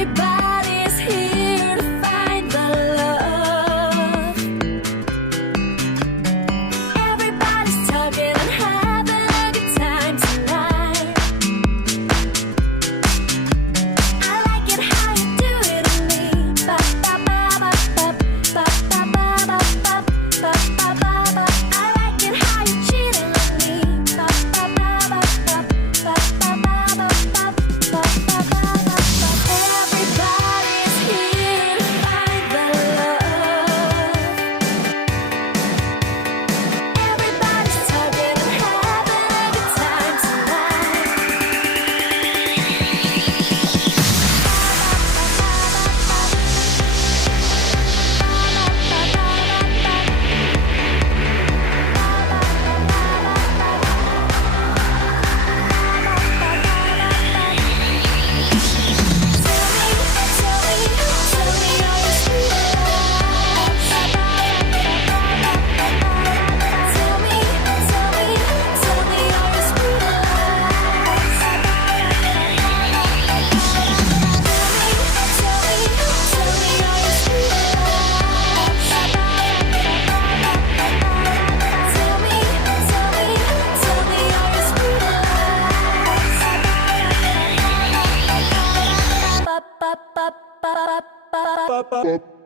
Everybody's here to find the love. Everybody's talking and having a good time tonight. I like it how you do it to me. Ba ba ba ba ba ba ba ba ba ba ba ba ba. I like it how you cheating on me. Ba ba ba ba ba ba ba ba ba ba ba ba ba. Everybody's here to find the love. Everybody's talking and having a good time tonight. Ba ba ba ba ba ba ba.